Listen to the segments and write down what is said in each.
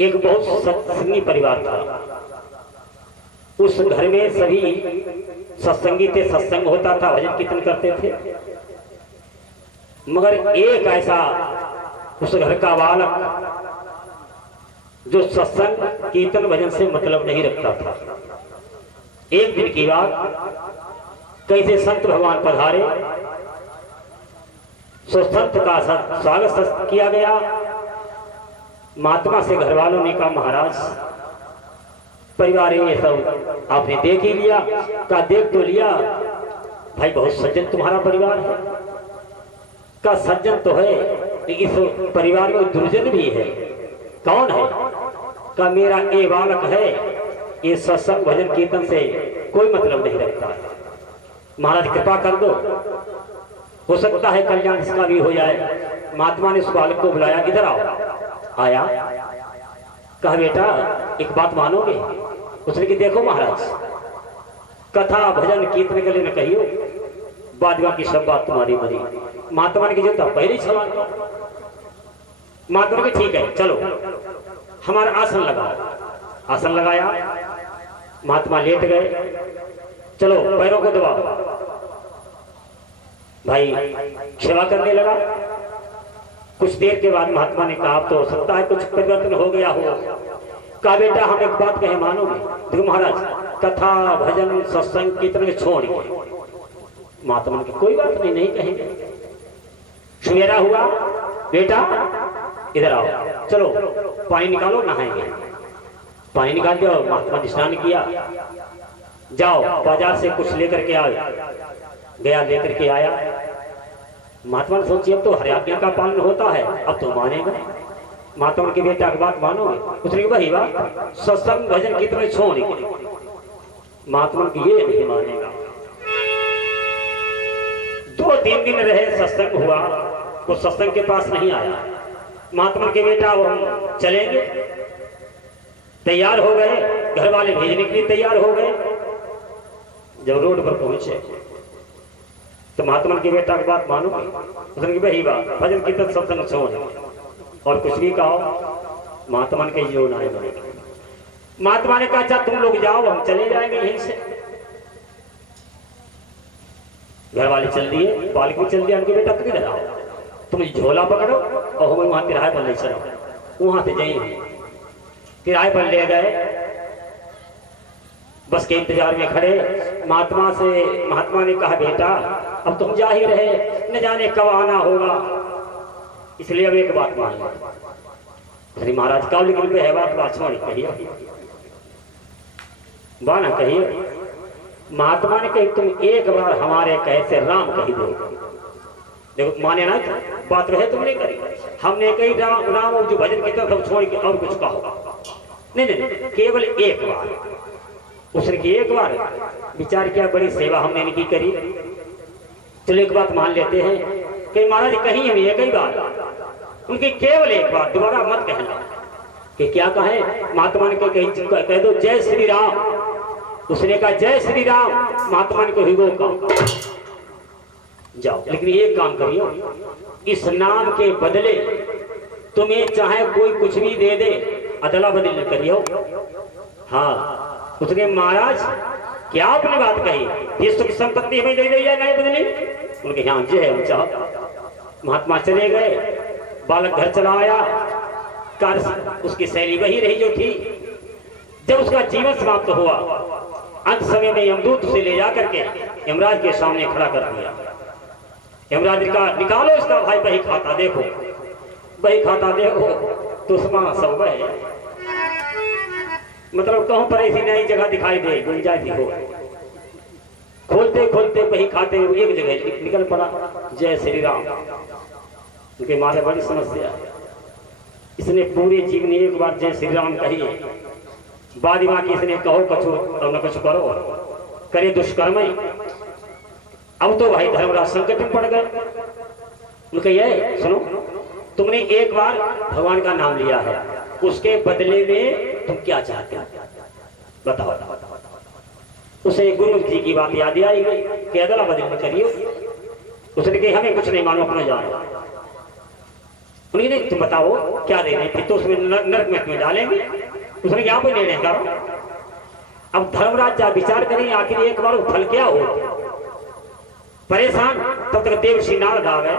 एक बहुत सत्संगी परिवार था। उस घर में सभी सत्संगी थे, सत्संग होता था, भजन कीर्तन करते थे। मगर एक ऐसा उस घर का बालक जो सत्संग कीर्तन भजन से मतलब नहीं रखता था। एक दिन की बात, कैसे संत भगवान पधारे, सो संत का स्वागत किया गया। महात्मा से घर वालों ने कहा, महाराज परिवार ये सब आपने देख ही लिया। कहा देख तो लिया भाई, बहुत सज्जन तुम्हारा परिवार है। का सज्जन तो है, लेकिन इस परिवार में दुर्जन भी है। कौन है? का मेरा ये बालक है, ये सत्संग भजन कीर्तन से कोई मतलब नहीं रखता है। महाराज कृपा कर दो, हो सकता है कल्याण इसका भी हो जाए। महात्मा ने उस बालक को बुलाया, इधर आओ। आया, कहा बेटा एक बात मानोगे? उसने कि देखो महाराज, कथा भजन कीर्तन के लिए न कहियो, बाद बाकी सब बात तुम्हारी बनी। महात्मा ने की जो था पहले ही सवाल। महात्मा ने ठीक है चलो हमारा आसन लगाओ। आसन लगाया, महात्मा लेट गए। चलो पैरों को दबाओ। भाई सेवा करने लगा। कुछ देर के बाद महात्मा ने कहा, तो हो सकता है कुछ परिवर्तन हो गया हो। कहा बेटा हम एक बात कहे मानोगे? देखो महाराज, कथा भजन सत्संग कीर्तन छोड़िए। महात्मा ने कोई बात नहीं, नहीं कहेंगे। सवेरा हुआ, बेटा इधर आओ, चलो पानी निकालो, नहाएंगे। पानी निकाल दिया, महात्मा ने स्नान किया। जाओ बाजार से कुछ लेकर के आओ। गया, लेकर के आया। महात्मा ने सोची अब तो हर आज्ञा का पालन होता है, अब तो मानेगा। महात्मा के बेटा की बात मानोगे? उसने वही बात, सत्संग भजन कीर्तन छोड़िए। महात्मा की ये नहीं मानेगा। 2-3 दिन रहे, सत्संग हुआ, वो सत्संग के पास नहीं आया। महात्मा के बेटा वो हम चलेंगे, तैयार हो गए, घर वाले भेजने के लिए तैयार हो गए। जब रोड पर पहुंचे तो महात्मा के बेटा की बात मानोगे? उसने वही बात, भजन कीर्तन सत्संग छोड़ और कुछ भी कहो। महात्मा ने कही जो ना बने। महात्मा ने कहा अच्छा तुम लोग जाओ, हम चले जाएंगे यहीं से। घर वाले चल दिए, बालक भी चल दिया। उनके बेटा तुम इधर आओ, तुम झोला पकड़ो और हमें वहां किराए पर ले चलो। वहां से जाइए, किराए पर ले गए। बस के इंतजार में खड़े। महात्मा ने कहा बेटा अब तुम जा ही रहे, न जाने कब आना होगा, इसलिए अब एक बात मान लो। श्री महाराज का लेकिन पे है बात छोड़ी, कहिए बाना कहिए। महात्मा ने कही तुम एक बार हमारे कहे से राम कही दो। देखो माने ना, बात रहे तुमने करी। हमने कही राम जो भजन कीर्तन सब छोड़ के और कुछ कहो नहीं, केवल एक बार। उसने की एक बार विचार किया, बड़ी सेवा हमने इनकी करी, चलो एक बात मान लेते हैं कि महाराज कहीं हम एक ही बात, उनकी केवल एक बात, दोबारा मत कहना। कि क्या कहे? महात्मा ने कह दो जय श्री राम। उसने कहा जय श्री राम। महात्मा ने कही वो काम जाओ, लेकिन एक काम करियो, इस नाम के बदले तुम्हें चाहे कोई कुछ भी दे दे, अदला बदल न करियो। हाँ, उसने महाराज क्या आपने बात कही, देश की संपत्ति हमें दे दी या नहीं बदली? उनके यहाँ जे है ऊंचा। महात्मा चले गए, बालक घर चला आया। कार्य उसकी शैली वही रही जो थी। जब उसका जीवन समाप्त हुआ, अंत समय में यमदूत उसे ले जाकर के यमराज के सामने खड़ा कर दिया। यमराज का निकालो इसका भाई बही खाता देखो, बही खाता देखो तो सब है। मतलब कहीं पर ऐसी नई जगह दिखाई दे, गुंजाइश हो। खोलते खोलते बही खाते एक जगह निकल पड़ा जय श्री राम। उनके मारे बड़ी समस्या। इसने पूरे जीवन एक बार जय श्री राम कही, बाद में इसने कहो कछु और न कछु करो, करे दुष्कर्म। अब तो भाई धर्मराज संकट में पड़ गए। उनका ये सुनो, तुमने एक बार भगवान का नाम लिया है, उसके बदले में तुम क्या चाहते हो बताओ। उसे गुरुमुख जी की बात याद आई कि अदला बदल करियो। उसने कही हमें कुछ नहीं मानो, अपना जानो। उन्हें नहीं तुम बताओ क्या दे रहे, फिर तो उसमें नरक में तुम्हें डालेंगे। उसने यहाँ पे निर्णय करो। अब धर्मराज जा विचार करें आखिर एक बार फल क्या हो। परेशान तब तक देवर्षि नारद आ गए।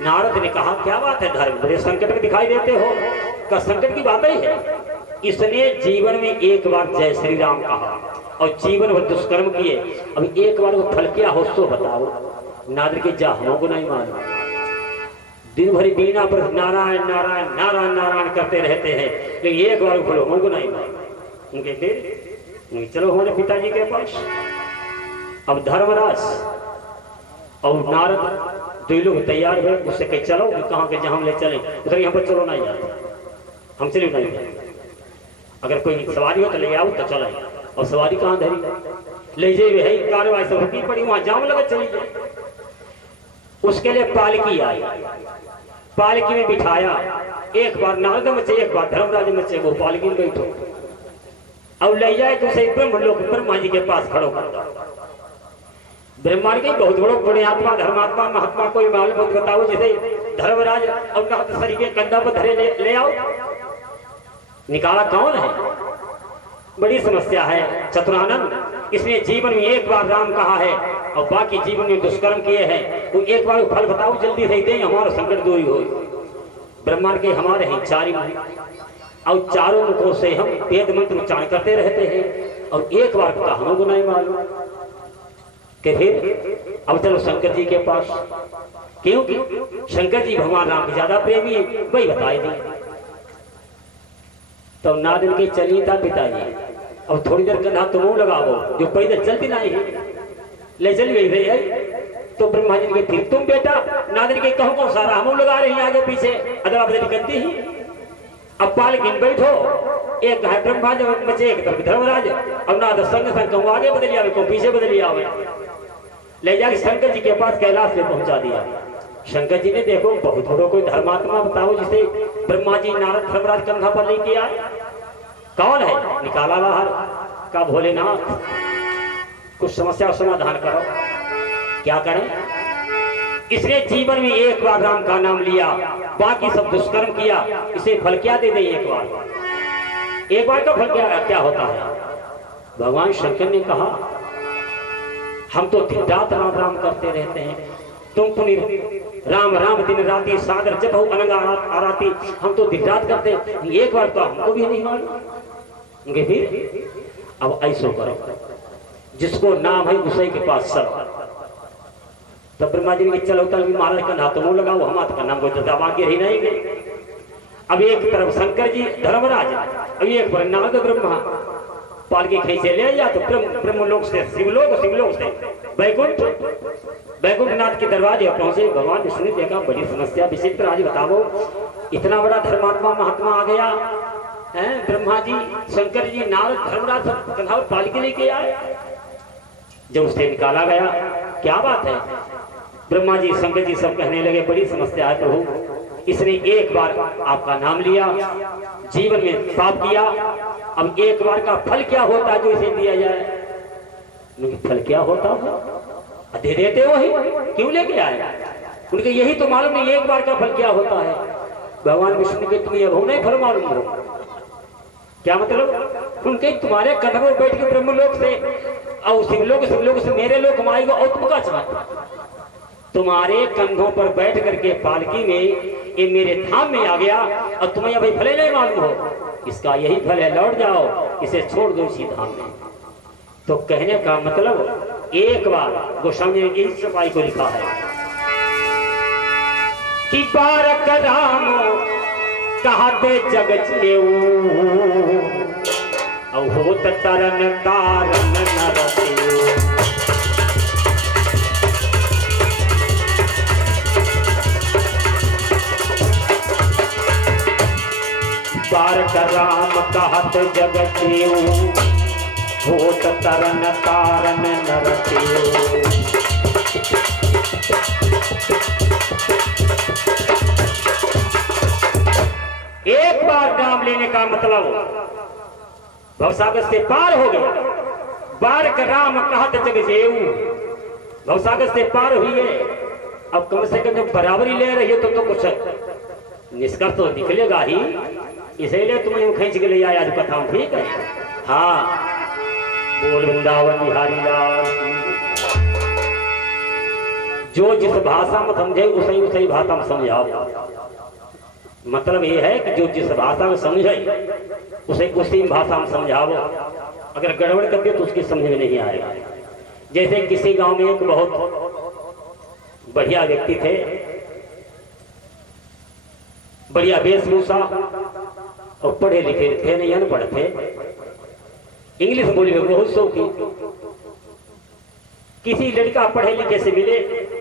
नारद ने कहा क्या बात है धर्म, बड़े संकट में दिखाई देते हो। का संकट की बात ही है। इसने जीवन में एक बार जय श्री राम कहा और जीवन भर दुष्कर्म किए, अब एक बार वो फल क्या हो सो बताओ। नारद के जा हमको नहीं मालूम, दिन भर बीना पर नारायण नारायण नारायण नारायण करते रहते हैं, लेकिन एक बार फल हमको नहीं मालूम। उनके फिर चलो हमारे पिताजी के पास। अब धर्मराज और नारद दो लोग तैयार हुए, उससे कहीं चलो कहाँ के जहाँ ले चले, उधर यहाँ पर चलो नहीं जाते, हम चले नहीं जाते। अगर कोई सवारी हो तो ले आओ तो चलो, और सवारी कहाँ धरी ले जाइए है कार्रवाई सब रुकी पड़ी, वहां जाम लगा चली जाए। उसके लिए पालकी आई, पालकी में बिठाया। एक बार नारद मचे एक बार धर्मराज मचे, वो पालकी में बैठो अब ले जाए तो उसे ब्रह्मलोक ब्रह्मा जी के पास खड़ो कर। ब्रह्मा के बहुत बड़ो पुण्यात्मा धर्मात्मा महात्मा कोई मालूम बताओ, जैसे धर्मराज और शरीर के कंधा पर धरे ले आओ। निकाला कौन है, बड़ी समस्या है चतुरानंद। इसने जीवन में एक बार राम कहा है और बाकी जीवन में दुष्कर्म किए हैं, वो एक बार फल बताओ जल्दी से दे, हमारा संकट दूर हो। ब्रह्मांड के हमारे हैं चार मुख और चारों मुखों से हम वेद मंत्र उच्चारण करते रहते हैं, और एक बार का हमको नहीं मालूम कि फिर अब चलो शंकर जी के पास, क्योंकि शंकर जी भगवान राम के ज्यादा प्रेमी है, वही बताए थे। तो नारद के चलिए था पिताजी, अब थोड़ी देर कंधा तुम लगाओ, जो पैदल चलती नहीं है ले चल गई है। तो ब्रह्मा जी के फिर तुम बेटा नारद के कहो कौन सारा हम लगा रहे हैं आगे पीछे अदला बदली करती ही। अब पालकिन बैठो, एक है ब्रह्मा जी बचे एक तरफ धर्मराज, अब नारद संग संग कहूँ आगे बदली आवे को पीछे बदली आवे, ले जाके शंकर जी के पास कैलाश में पहुंचा दिया। शंकर जी ने देखो बहुत बड़ो कोई धर्मात्मा बताओ जिसे ब्रह्मा जी नारद धर्मराज कंधा पर लेके आए, कौन है। निकाला बाहर का भोलेनाथ, कुछ समस्या समाधान करो। क्या करें, इसने जीवन में एक बार राम का नाम लिया, बाकी सब दुष्कर्म किया, इसे फल क्या दे दे। एक बार का फल क्या होता है। भगवान शंकर ने कहा हम तो दिन रात राम राम करते रहते हैं, तुम पुण्य राम राम दिन राती सागर जब हो अनंग आराती, हम तो दिन रात करते, एक बार तो हमको भी नहीं मालूम। फिर अब ऐसो करो जिसको नाम है उसी के पास चलो। तब ब्रह्मा जी ने चलो तल महाराज का नाम तो लगाओ, हमारे का नाम को जब आगे ही नहीं गए। अब एक तरफ शंकर जी धर्मराज, अब एक पर नारद ब्रह्मा पालकी खींचे ले जा, तो ब्रह्मलोक से शिवलोक, शिवलोक से वैकुंठ, वैकुंठनाथ के दरवाजे पहुंचे। भगवान विष्णु ने देखा बड़ी समस्या विचित्र, आज बताओ इतना बड़ा धर्मात्मा महात्मा आ गया है। ब्रह्मा जी शंकर जी नारद धर्मराज कंधा पर पालकी लेके आए। जब उससे निकाला गया क्या बात है, ब्रह्मा जी शंकर जी सब कहने लगे बड़ी समस्या है प्रभु, इसने एक बार आपका नाम लिया, जीवन में पाप किया, अब एक बार का फल क्या होता है जो इसे दिया जाए। फल क्या होता है दे देते हो ही, क्यों लेके आए। उनके यही तो मालूम नहीं एक बार का फल क्या होता है। भगवान विष्णु के तुम्हें अब नहीं फल मालूम हो, क्या मतलब उनके तुम्हारे कदम पर बैठ के ब्रह्मलोक से और शिवलोक से मेरे लोग कमाएगा, और तुम क्या चाहते, तुम्हारे कंधों पर बैठ करके पालकी में ये मेरे धाम में आ गया, और तुम्हें अभी भले नहीं मालूम हो, इसका यही फल है, लौट जाओ, इसे छोड़ दो इसी धाम में। तो कहने का मतलब एक बार गोस्वामी ने इस सफाई को लिखा है कि बारक राम कहते जग जेऊ, होत तरन तारन नरते। बारक राम कहत जग जेऊ, होत तरन तारन नरते। एक बार नाम लेने का मतलब भवसागर से पार हो गया। बारक राम कहत जग जेऊ, भवसागर से पार हुई है। अब कम से कम जब बराबरी ले रही है तो कुछ निष्कर्ष तो निकलेगा ही, इसीलिए तुम्हें खींच के ले आया आज कथा। ठीक है, हाँ, बोल वृंदावन बिहारी लाल। जो जिस भाषा में समझे उसी उसी भाषा में समझाओ। मतलब ये है कि जो जिस भाषा में समझे उसे उसी भाषा में समझाओ। अगर गड़बड़ कर दे तो उसकी समझ में नहीं आएगा। जैसे किसी गांव में एक बहुत बढ़िया व्यक्ति थे, बढ़िया वेशभूषा और पढ़े लिखे थे, नहीं अनपढ़ थे, इंग्लिश बोलने में बहुत शौकीन। किसी लड़का पढ़े लिखे से मिले,